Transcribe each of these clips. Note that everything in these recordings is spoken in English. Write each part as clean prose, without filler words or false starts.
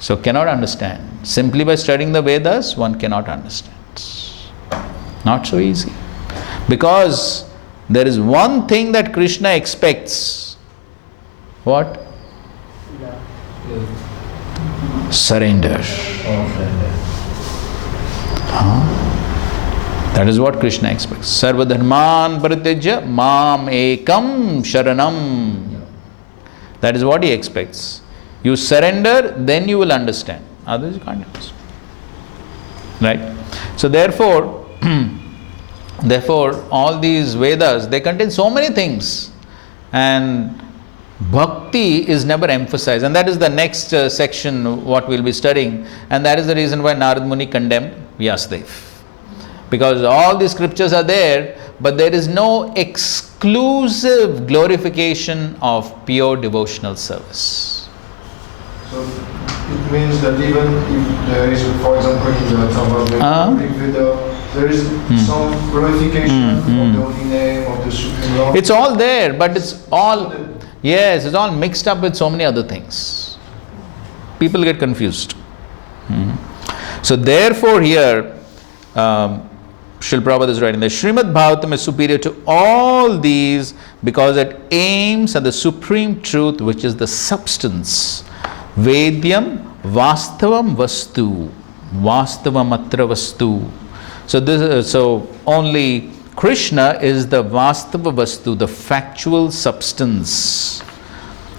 So cannot understand. Simply by studying the Vedas, one cannot understand. Not so easy. Because there is one thing that Krishna expects. What? Surrender. That is what Krishna expects. Sarva dharman parityajya mam ekam sharanam. That is what he expects. You surrender, then you will understand. Otherwise you can't understand. Right? So therefore, all these Vedas, they contain so many things. And bhakti is never emphasized. And that is the next section what we'll be studying. And that is the reason why Narad Muni condemned Vyasadeva. Because all the scriptures are there, but there is no exclusive glorification of pure devotional service. So it means that even if there is, for example, in the Veda, there is some glorification of the holy name of the Supreme Lord. It's all there, but it's all, yes, it's all mixed up with so many other things. People get confused. So therefore here, Srila Prabhupada is writing that Srimad Bhagavatam is superior to all these because it aims at the supreme truth, which is the substance. Vedyam Vastavam Vastu. Vastavam Atra Vastu. So only Krishna is the Vastava Vastu, the factual substance.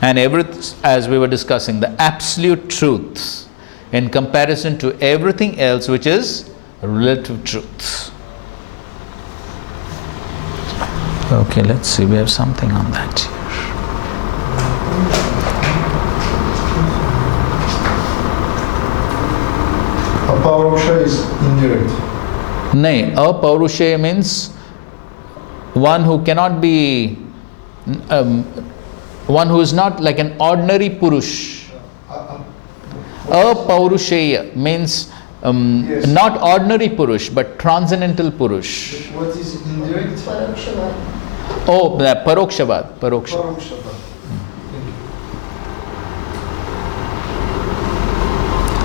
And as we were discussing, the absolute truth in comparison to everything else which is relative truth. Okay, let's see, we have something on that here. Aparusha is indirect. Nay, Aparusha means one who cannot be, one who is not like an ordinary Purush. Aparusheya means Yes. not ordinary Purush, but transcendental Purush. What is indirect? Oh, Parokshavad. Parokshavad.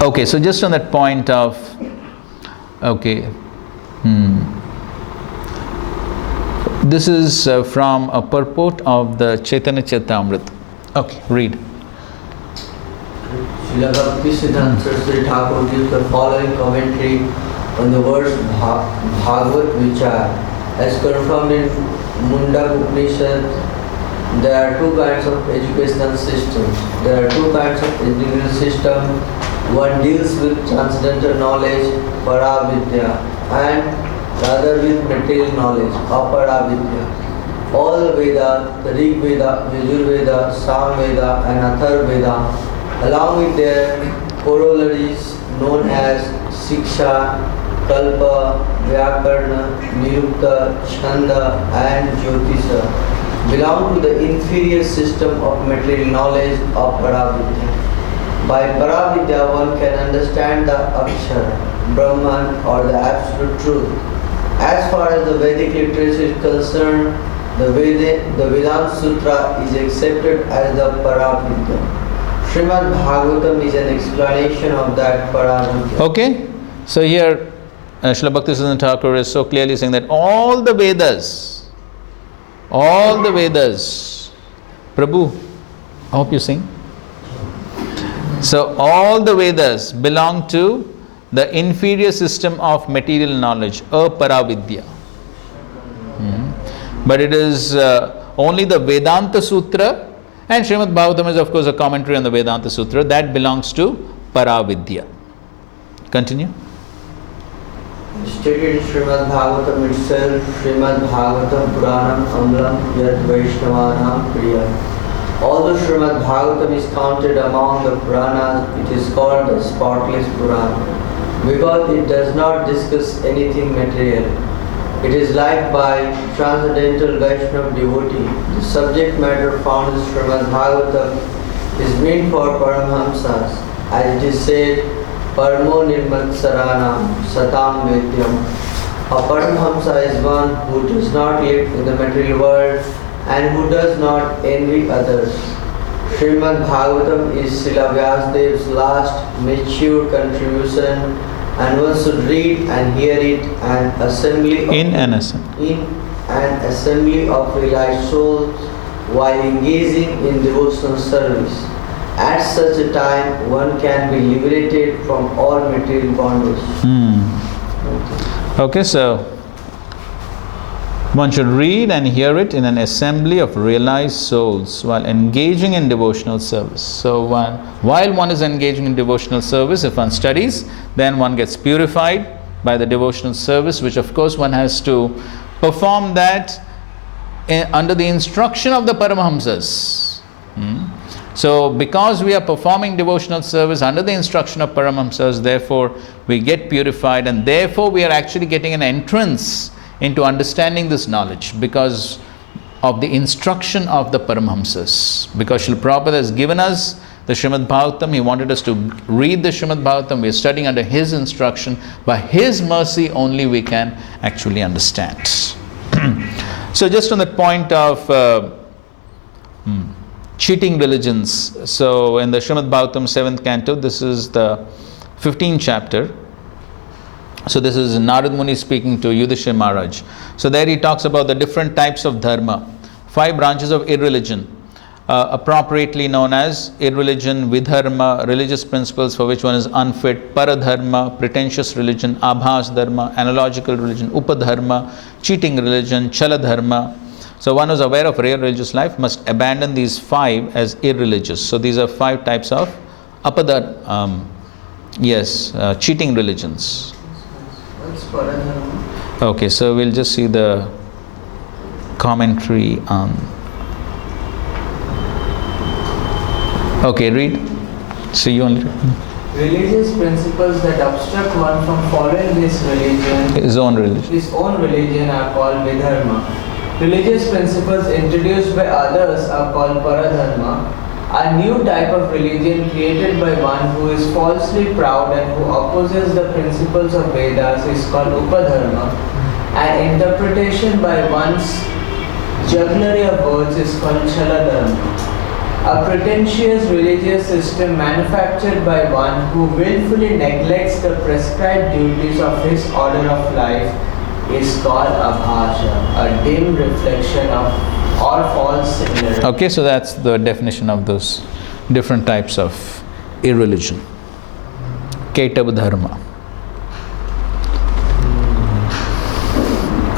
Okay, so just on that point of, okay, this is from a purport of the Chaitanya Charitamrita. Okay, read. Srila Bhaktisiddhanta Saraswati Thakur gives the following commentary on the verse Bhagavad Vichar. As confirmed in Munda Upanishad, there are two kinds of educational systems. There are two kinds of educational system. One deals with transcendental knowledge, Paravidya, and the other with material knowledge, Aparavidya. All the Veda, the Rig Veda, Yajur Veda, Sam Veda, and Athar Veda, along with their corollaries known as Siksha, Kalpa, Vyakarna, Nirukta, Chanda, and Jyotisha, belong to the inferior system of material knowledge of Paravidya. By Paravidya, one can understand the Akshara, Brahman, or the absolute truth. As far as the Vedic literature is concerned, the Vedanta Sutra is accepted as the Paravidya. Srimad Bhagavatam is an explanation of that Paravidya. Okay, so here Srila Bhaktisiddhanta Thakur is so clearly saying that all the Vedas, Prabhu, I hope you sing. So all the Vedas belong to the inferior system of material knowledge, Aparavidya. But it is only the Vedanta Sutra, and Srimad Bhagavatam is of course a commentary on the Vedanta Sutra, that belongs to Paravidya. Continue. Stated in Srimad Bhagavatam itself, Srimad Bhagavatam Puranam Amlam Yad Vaishnavanam Priya. Although Srimad Bhagavatam is counted among the Puranas, it is called the spotless Purana because it does not discuss anything material. It is liked by transcendental Vaishnava devotee. The subject matter found in Srimad Bhagavatam is meant for Paramhamsas, as it is said, Paramo Nirmatsaranam Satam Vedyam. A Paramhamsa is one who does not live in the material world and who does not envy others. Srimad Bhagavatam is Srila Vyasadev's last mature contribution, and one should read and hear it In an assembly. in an assembly of realized souls while engaging in devotional service. At such a time, one can be liberated from all material bondage. Okay, so one should read and hear it in an assembly of realized souls while engaging in devotional service. So while one is engaging in devotional service, if one studies, then one gets purified by the devotional service, which of course one has to perform that under the instruction of the Paramahamsas. So because we are performing devotional service under the instruction of Paramahamsas, therefore we get purified, and therefore we are actually getting an entrance into understanding this knowledge because of the instruction of the Paramahamsas. Because Srila Prabhupada has given us the Srimad Bhagavatam, he wanted us to read the Srimad Bhagavatam, we are studying under his instruction. By his mercy only we can actually understand. So just on that point of cheating religions, so in the Srimad Bhagavatam 7th canto, this is the 15th chapter. So this is Narad Muni speaking to Yudhishthira Maharaj. So there he talks about the different types of dharma, 5 branches of irreligion, appropriately known as irreligion, vidharma, religious principles for which one is unfit, paradharma, pretentious religion, abhas dharma, analogical religion, upadharma, cheating religion, chala dharma. So one who is aware of real religious life must abandon these 5 as irreligious. So these are 5 types of cheating religions. What's paradharma? Okay, so we'll just see the commentary on. Okay, read. See you only. Religious principles that obstruct one from following his religion, His own religion. his own religion, are called vidharma. Religious principles introduced by others are called paradharma. A new type of religion created by one who is falsely proud and who opposes the principles of Vedas is called upadharma. An interpretation by one's jugglery of words is called chaladharma. A pretentious religious system manufactured by one who willfully neglects the prescribed duties of his order of life is called abhasha, a dim reflection of or false similarity. Okay, so that's the definition of those different types of irreligion. Ketava dharma.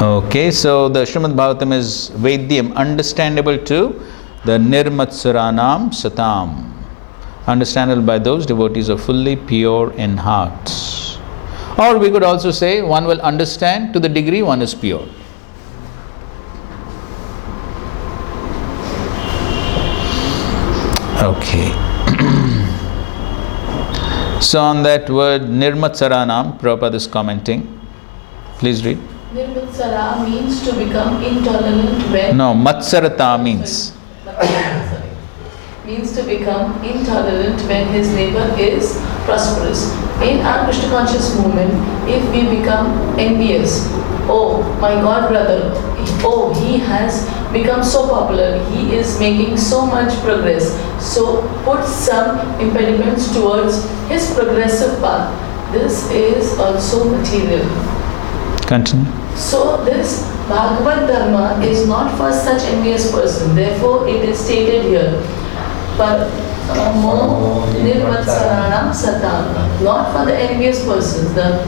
Okay, so the Srimad Bhagavatam is Vedyam, understandable to the Nirmatsaranam Satam, understandable by those devotees are fully pure in heart. Or we could also say one will understand to the degree one is pure. Okay. So on that word Nirmatsaranam, Prabhupada is commenting. Please read. Nirmatsara means to become intolerant when... No, Matsarata means. Sorry. Means to become intolerant when his neighbor is prosperous. In our Krishna conscious movement, if we become envious, oh my God brother, oh he has become so popular, he is making so much progress, so put some impediments towards his progressive path. This is also material. Continue. So this Bhagavad Dharma is not for such envious person. Therefore, it is stated here. But nirvatsaranam satam, not for the envious persons. The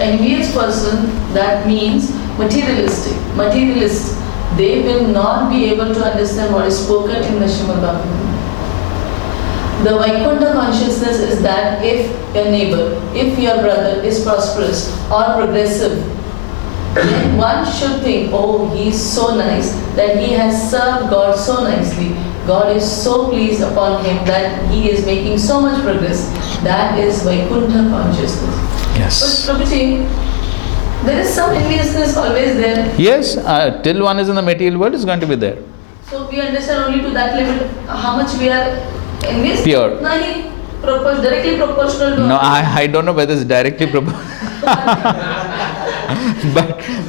envious person, that means materialists. They will not be able to understand what is spoken in the Srimad Bhagavatam. The Vaikuntha consciousness is that if your neighbor, if your brother is prosperous or progressive, then one should think, oh, he is so nice that he has served God so nicely. God is so pleased upon him that he is making so much progress. That is Vaikuntha consciousness. Yes. But Prabhuji, there is some enviousness always there. Yes, till one is in the material world is going to be there. So we understand only to that limit how much we are envious. Pure. No, directly proportional to No, I don't know whether it's directly proportional.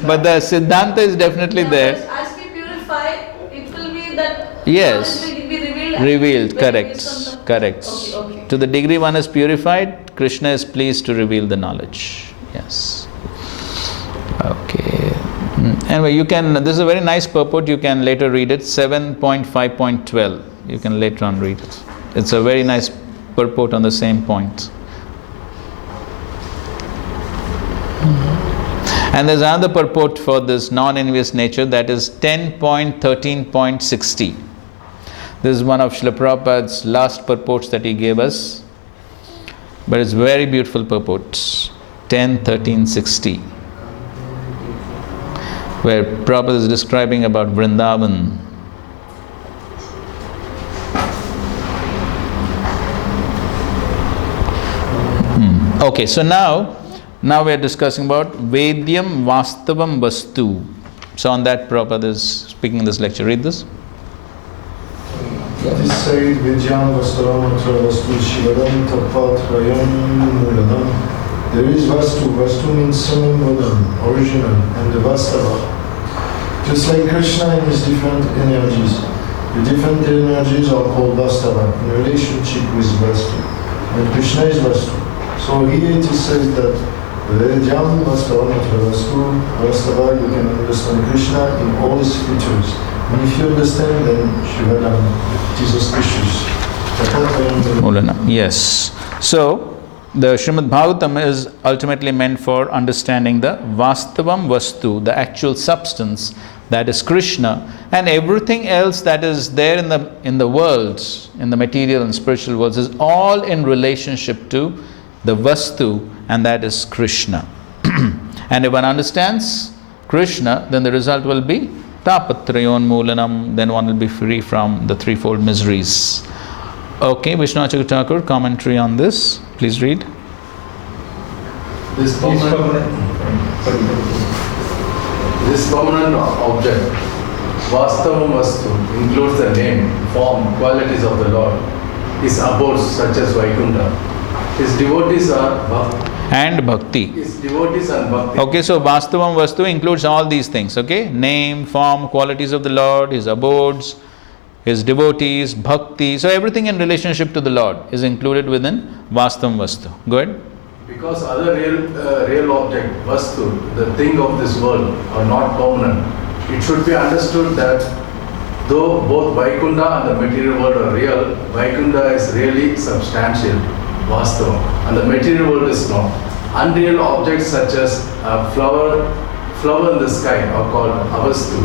but the Siddhanta is definitely there. As we purify, it will be that Yes. knowledge will be revealed Revealed, When it correct, is from the- correct. Okay. To the degree one is purified, Krishna is pleased to reveal the knowledge. Yes. Okay. Anyway, you can, this is a very nice purport, you can later read it, 7.5.12. You can later on read it. It's a very nice purport on the same point. And there's another purport for this non-envious nature, that is 10.13.60. This is one of Srila Prabhupada's last purports that he gave us. But it's very beautiful purports. 10.13.60. Where Prabhupada is describing about Vrindavan. Okay, so now we are discussing about Vedyam Vastavam Vastu. So on that Prabhupada is speaking in this lecture. Read this. It is said, Vidyam Vastavam Atra Vastu Shivadam Tapat Rayam Mulanam. There is Vastu. Vastu means summum bodham, original, and the Vastava. Just like Krishna and his different energies. The different energies are called Vastava in relationship with Vastu. And Krishna is Vastu. So here it is said that Vedyam Vastavam Atra Vastu, Vastava, you can understand Krishna in all his features. And if you understand, then Shivadam, it is auspicious. Mulana. Yes. So, the Srimad Bhagavatam is ultimately meant for understanding the Vastavam Vastu, the actual substance that is Krishna, and everything else that is there in the worlds, in the material and spiritual worlds, is all in relationship to the Vastu, and that is Krishna. And if one understands Krishna, then the result will be Tapatrayon Mulanam, then one will be free from the threefold miseries. Okay, Vishnu Acharya Thakur, commentary on this. Please read. This permanent object, Vastavam Vastu, includes the name, form, qualities of the Lord. His abodes such as Vaikuntha. His devotees are Bhakti. And Bhakti. His devotees and Bhakti. Okay, so Vastavam Vastu includes all these things, okay? Name, form, qualities of the Lord, His abodes, His devotees, Bhakti. So everything in relationship to the Lord is included within Vastavam Vastu. Go ahead. Because other real object, Vastu, the thing of this world, are not permanent. It should be understood that though both Vaikuntha and the material world are real, Vaikuntha is really substantial, Vastava, and the material world is not. Unreal objects such as a flower in the sky are called Avastu.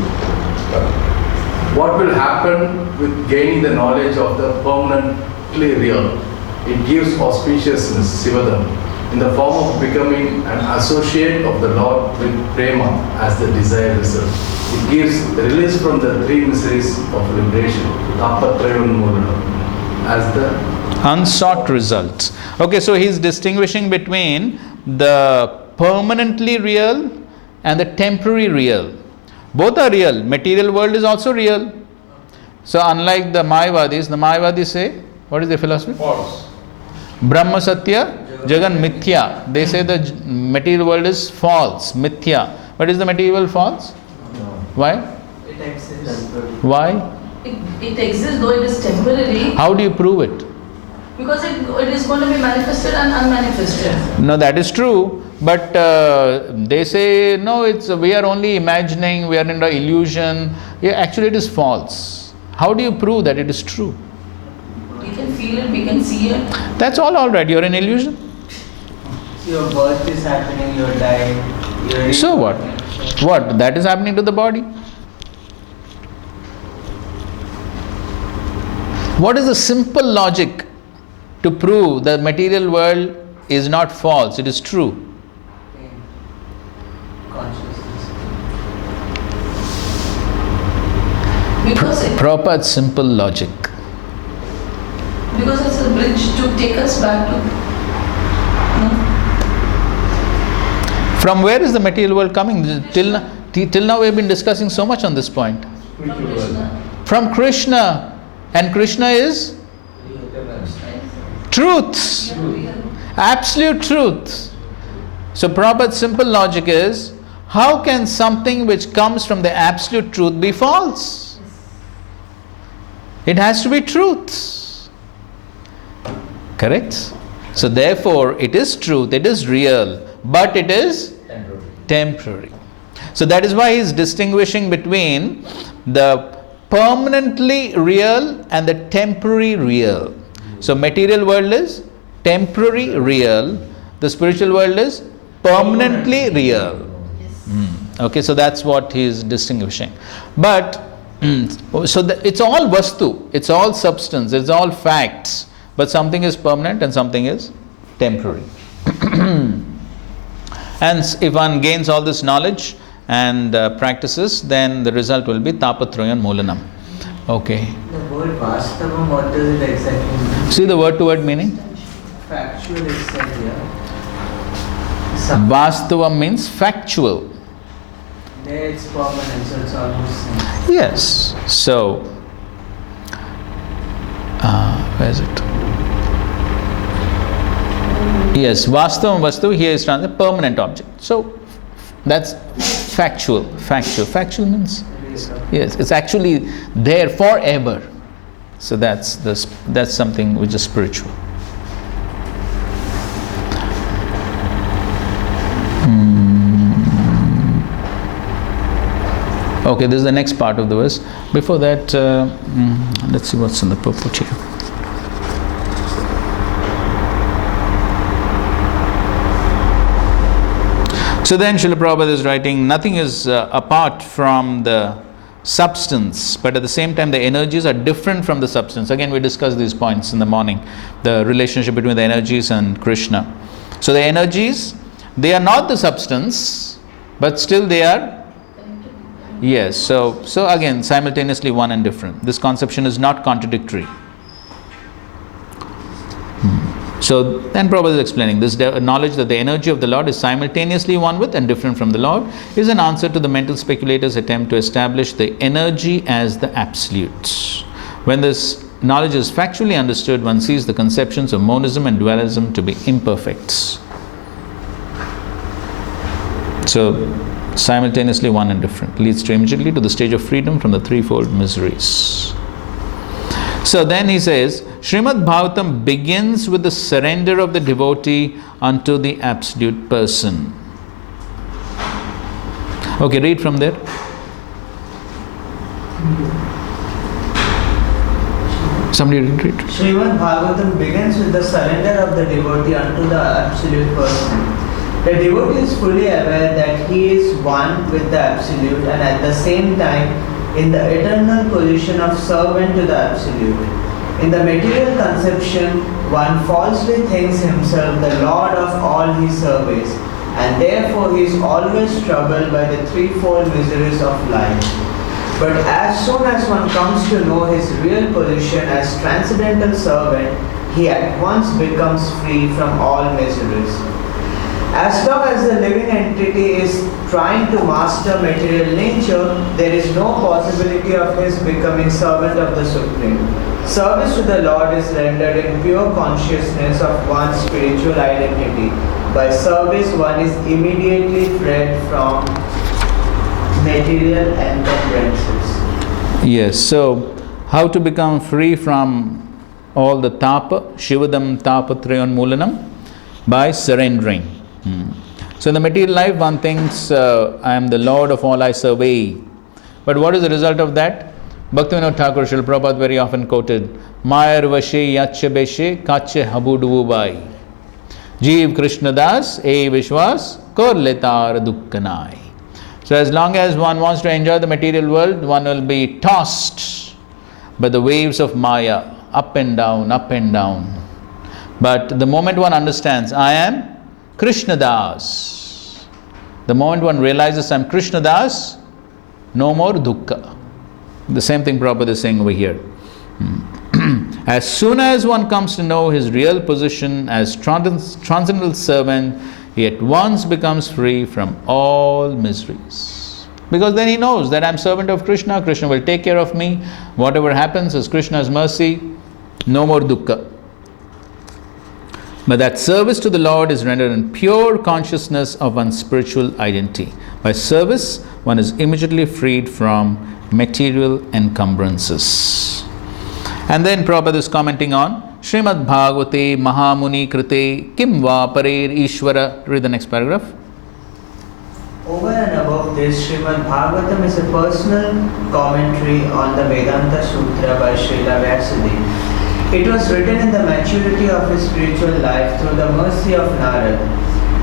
What will happen with gaining the knowledge of the permanently real? It gives auspiciousness, Sivadam, in the form of becoming an associate of the Lord with Prema as the desired result. It gives release from the three miseries of liberation, Tapatrayon Mulanam, as the Unsought results. Okay, so he's distinguishing between the permanently real and the temporary real. Both are real. Material world is also real. So unlike the Mayavadis say, what is their philosophy? false. Brahma Satya, Jagan Mithya. They say the material world is false, Mithya. But is the material world false? Why? It exists. Why? It exists though it is temporary, How do you prove it? because it is going to be manifested and unmanifested. No, that is true. But they say, no, we are only imagining, we are in the illusion. Yeah, actually it is false. How do you prove that it is true? We can feel it, we can see it. That's all right. You're in illusion. Your birth is happening, you're dying. You're So what? What? That is happening to the body. What is the simple logic to prove the material world is not false, it is true? Consciousness. Because Proper simple logic. because it's a bridge to take us back to. From where is the material world coming? Till now we have been discussing so much on this point. From Krishna. From Krishna. And Krishna is truth. Absolute truth. So proper simple logic is, how can something which comes from the absolute truth be false? It has to be truth. Correct? So therefore, it is truth, it is real, but it is temporary. So that is why he is distinguishing between the permanently real and the temporary real. So material world is temporary real, the spiritual world is permanently real. Okay, so that's what he is distinguishing. But it's all vastu, it's all substance, it's all facts, but something is permanent and something is temporary. And if one gains all this knowledge and practices, then the result will be tapatrayan moolanam. Okay. The word vastavam, what does it exactly mean? See the word to word meaning? Factual is said here. Vastavam means factual. There it's permanent, so it's almost same. Yes. So, where is it? Yes, vastavam vastu here is translated permanent object. So, that's factual. Factual means, yes, it's actually there forever. So that's something which is spiritual. Okay, this is the next part of the verse. Before that, let's see what's in the purport here. So then Srila Prabhupada is writing, nothing is apart from the substance, but at the same time the energies are different from the substance. Again, we discussed these points in the morning, the relationship between the energies and Krishna. So the energies, they are not the substance, but still they are. Yes, so again, simultaneously one and different. This conception is not contradictory. So then Prabhupada is explaining this knowledge that the energy of the Lord is simultaneously one with and different from the Lord is an answer to the mental speculators' attempt to establish the energy as the absolute. When this knowledge is factually understood, one sees the conceptions of monism and dualism to be imperfect. So simultaneously one and different leads to immediately to the stage of freedom from the threefold miseries. So then he says, Srimad Bhagavatam begins with the surrender of the devotee unto the absolute person. Okay, read from there. Somebody read. Srimad Bhagavatam begins with the surrender of the devotee unto the absolute person. The devotee is fully aware that he is one with the absolute and at the same time in the eternal position of servant to the absolute. In the material conception, one falsely thinks himself the lord of all he surveys, and therefore he is always troubled by the threefold miseries of life. But as soon as one comes to know his real position as transcendental servant, he at once becomes free from all miseries. As long as the living entity is trying to master material nature, there is no possibility of his becoming servant of the Supreme. Service to the Lord is rendered in pure consciousness of one's spiritual identity. By service, one is immediately freed from material encumbrances. Yes, so how to become free from all the tapa, Shivadam tapatrayan moolanam? By surrendering. So in the material life, one thinks, I am the Lord of all I survey. But what is the result of that? Bhaktivinoda Thakur, Srila Prabhupada very often quoted, Mayar vashe yache beshe kache habudu bai. Jeev Krishna Das, e Vishwas, kor letar dukkanai. So as long as one wants to enjoy the material world, one will be tossed by the waves of Maya, up and down, up and down. But the moment one understands, I am Krishna Das. The moment one realizes I am Krishna Das, no more dukkha. The same thing Prabhupada is saying over here. As soon as one comes to know his real position as transcendental servant, he at once becomes free from all miseries. Because then he knows that I am servant of Krishna, Krishna will take care of me, whatever happens is Krishna's mercy, no more dukkha. But that service to the Lord is rendered in pure consciousness of one's spiritual identity. By service, one is immediately freed from material encumbrances. And then Prabhupada is commenting on Srimad Bhagavate Mahamuni Krite Kim Va Parer Ishvara. Read the next paragraph. Over and above this, Srimad Bhagavatam is a personal commentary on the Vedanta Sutra by Srila Vyasadeva. It was written in the maturity of his spiritual life through the mercy of Narad.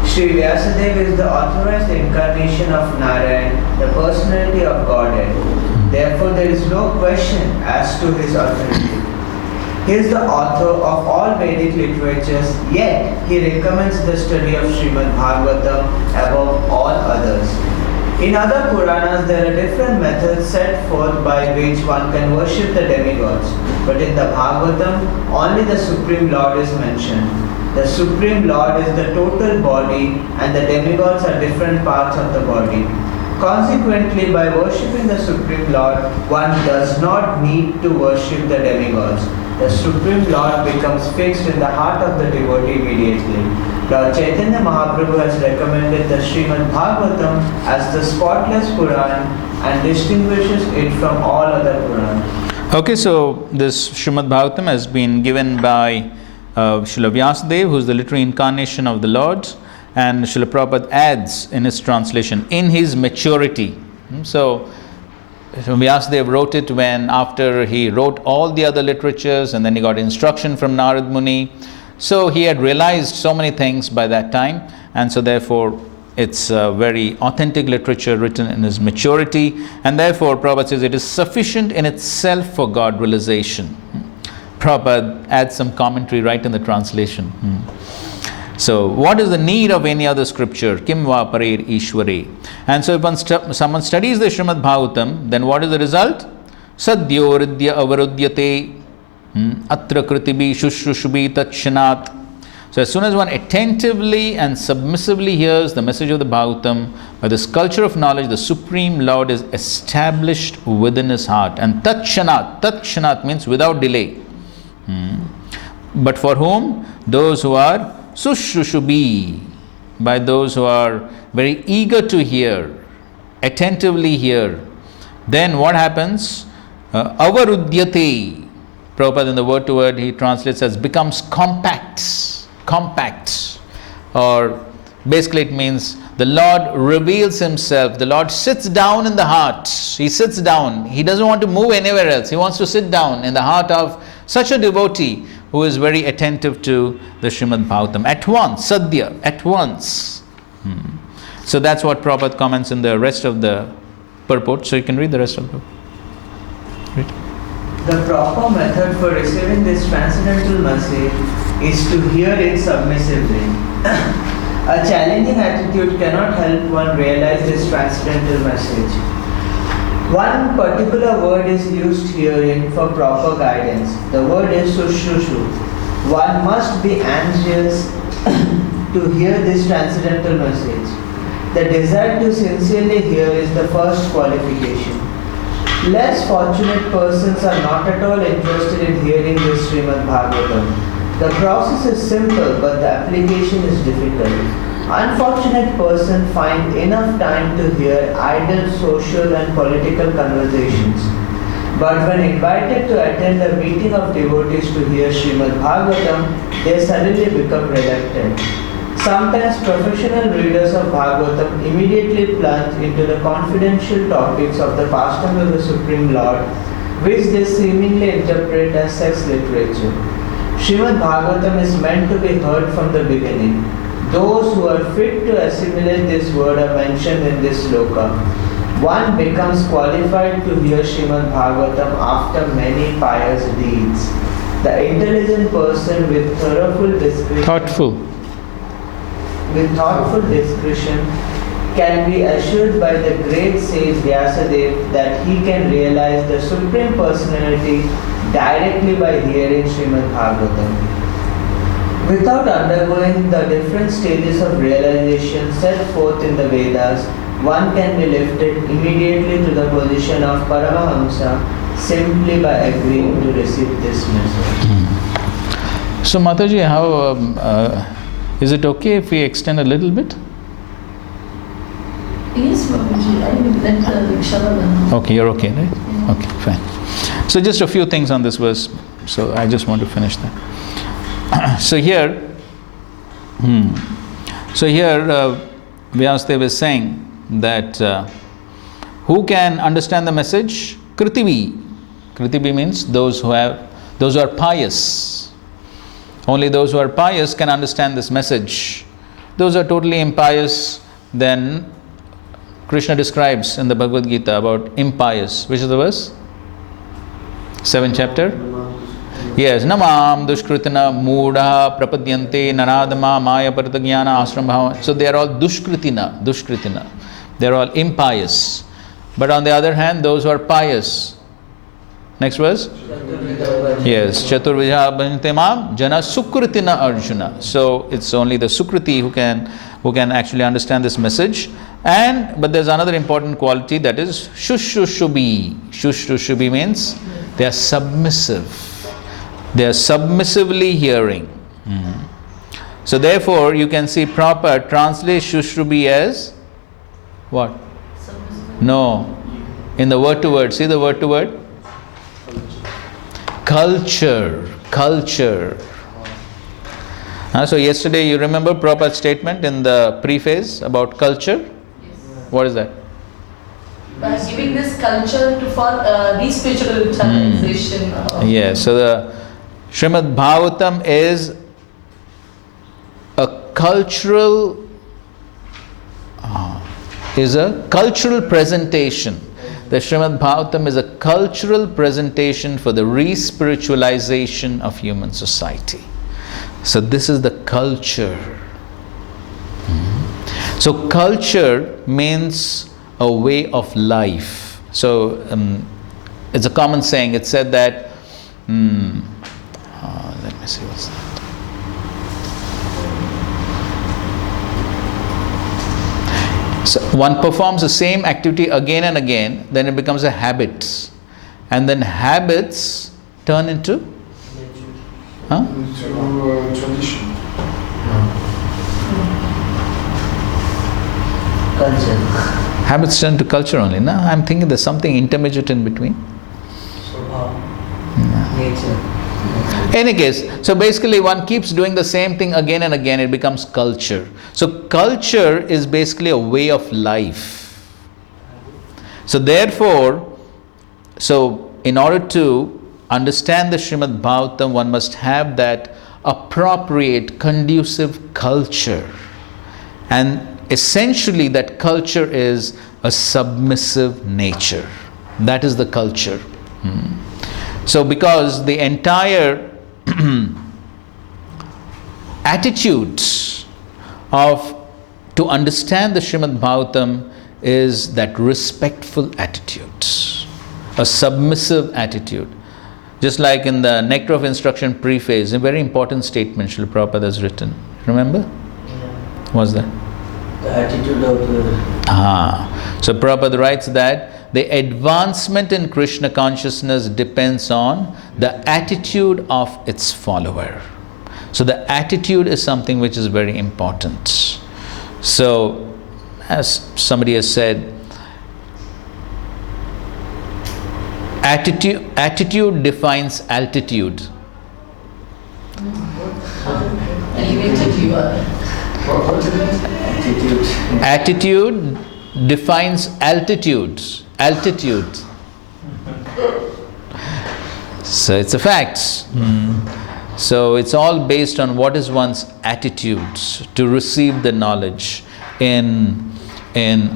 Sri Vyasadeva is the authorized incarnation of Narayan, the personality of Godhead. Therefore, there is no question as to his authority. He is the author of all Vedic literatures, yet he recommends the study of Srimad Bhagavatam above all others. In other Puranas, there are different methods set forth by which one can worship the demigods, but in the Bhagavatam, only the Supreme Lord is mentioned. The Supreme Lord is the total body, and the demigods are different parts of the body. Consequently, by worshipping the Supreme Lord, one does not need to worship the demigods. The Supreme Lord becomes fixed in the heart of the devotee immediately. Lord Chaitanya Mahaprabhu has recommended the Srimad Bhagavatam as the spotless Puran and distinguishes it from all other Purans. Okay, so this Srimad Bhagavatam has been given by Srila Vyasadeva, who is the literary incarnation of the Lord, and Srila Prabhupada adds in his translation, in his maturity. So Vyasadeva wrote it when after he wrote all the other literatures, and then he got instruction from Narad Muni. So he had realized so many things by that time, and so therefore it's a very authentic literature written in his maturity, and therefore Prabhupada says it is sufficient in itself for God realization. Prabhupada adds some commentary right in the translation. So, what is the need of any other scripture? Kim va parer ishware. And so, if someone studies the Srimad Bhagavatam, then what is the result? Sadhyo ridya avarudyate atra kritibi shushrushbi tatshanat. So, as soon as one attentively and submissively hears the message of the Bhagavatam, by this culture of knowledge, the Supreme Lord is established within his heart. And tatshanat means without delay. But for whom? Those who are Sushrushubi, by those who are very eager to hear, attentively hear. Then what happens? Avarudyate. Prabhupada in the word to word he translates as becomes compact. Or basically it means the Lord reveals himself. The Lord sits down in the heart. He sits down. He doesn't want to move anywhere else. He wants to sit down in the heart of such a devotee who is very attentive to the Srimad Bhagavatam. At once, sadhya, at once. So that's what Prabhupada comments in the rest of the purport. So you can read the rest of the purport. Read. The proper method for receiving this transcendental message is to hear it submissively. A challenging attitude cannot help one realize this transcendental message. One particular word is used herein for proper guidance. The word is sushrushu. One must be anxious to hear this transcendental message. The desire to sincerely hear is the first qualification. Less fortunate persons are not at all interested in hearing this Srimad Bhagavatam. The process is simple, but the application is difficult. Unfortunate persons find enough time to hear idle social and political conversations. But when invited to attend a meeting of devotees to hear Srimad Bhagavatam, they suddenly become reluctant. Sometimes professional readers of Bhagavatam immediately plunge into the confidential topics of the pastime of the Supreme Lord, which they seemingly interpret as sex literature. Srimad Bhagavatam is meant to be heard from the beginning. Those who are fit to assimilate this word are mentioned in this sloka. One becomes qualified to hear Srimad Bhagavatam after many pious deeds. The intelligent person with thoughtful discretion can be assured by the great sage Vyasadeva that he can realize the Supreme Personality directly by hearing Srimad Bhagavatam. Without undergoing the different stages of realization set forth in the Vedas, one can be lifted immediately to the position of Paramahamsa simply by agreeing to receive this message. So Mataji, how is it okay if we extend a little bit? Yes, Babaji, I will let the Rikshavala know. Okay, you're okay, right? Yeah. Okay, fine. So just a few things on this verse. So I just want to finish that. So here, Vyasdev is saying that who can understand the message? Kritivi. Kritivi means those who are pious. Only those who are pious can understand this message. Those who are totally impious, then Krishna describes in the Bhagavad Gita about impious. Which is the verse? 7th chapter? Yes. Namam dushkritina mudha prapadyante naradama maya paratagnyana ashram bhava. So they are all dushkritina. They are all impious. But on the other hand, those who are pious. Next verse? Yes. Chaturvidha bhajante mam jana sukritina arjuna. So it's only the sukriti who can actually understand this message. But there's another important quality, that is shushushubi. Shushushubi means they are submissive. They are submissively hearing. So therefore, you can see proper translate shushrubi as what? No. In the word to word. See the word to word? Culture. So yesterday you remember Prabhupada's statement in the preface about culture? Yes. What is that? Giving this culture for re-spiritualization. Yes. So the Srimad Bhagavatam is a cultural presentation. The Srimad Bhagavatam is a cultural presentation for the re-spiritualization of human society. So this is the culture. So culture means a way of life. So it's a common saying. It's said that let me see what's that. So one performs the same activity again and again, then it becomes a habit, and then habits turn into Tradition. Culture. habits turn to culture only. No, I'm thinking there's something intermediate in between. Nature. Any case, so basically one keeps doing the same thing again and again, it becomes culture. So culture is basically a way of life. So therefore, in order to understand the Srimad Bhagavatam, one must have that appropriate, conducive culture. And essentially that culture is a submissive nature. That is the culture. So because the entire attitude to understand the Srimad Bhagavatam is that respectful attitude, a submissive attitude. Just like in the Nectar of Instruction preface, a very important statement Srila Prabhupada has written. Remember? What's that? The attitude of the... So Prabhupada writes that the advancement in Krishna consciousness depends on the attitude of its follower. So the attitude is something which is very important. So, as somebody has said, attitude defines altitude. Elevated you are. Attitude defines altitude. So it's a fact. So it's all based on what is one's attitude to receive the knowledge in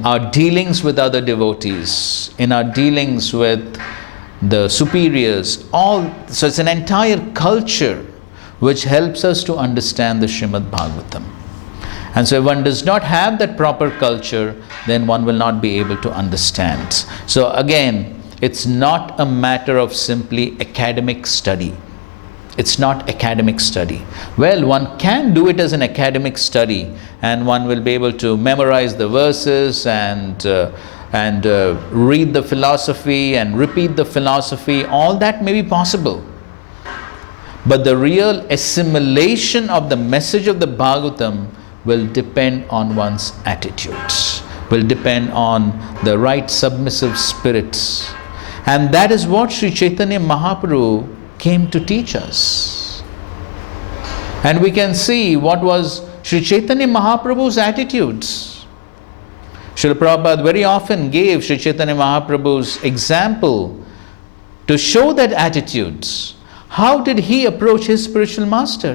our dealings with other devotees, in our dealings with the superiors. So it's an entire culture which helps us to understand the Srimad Bhagavatam. And so if one does not have that proper culture, then one will not be able to understand. So again, it's not a matter of simply academic study. It's not academic study. Well, one can do it as an academic study, and one will be able to memorize the verses and read the philosophy and repeat the philosophy. All that may be possible. But the real assimilation of the message of the Bhagavatam will depend on one's attitudes, will depend on the right submissive spirits. And that is what Sri Chaitanya Mahaprabhu came to teach us. And we can see what was Sri Chaitanya Mahaprabhu's attitudes. Srila Prabhupada very often gave Sri Chaitanya Mahaprabhu's example to show that attitudes. How did he approach his spiritual master?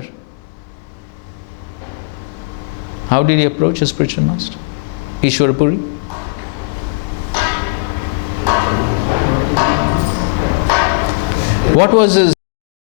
How did he approach his spiritual master? Ishwara Puri. What was his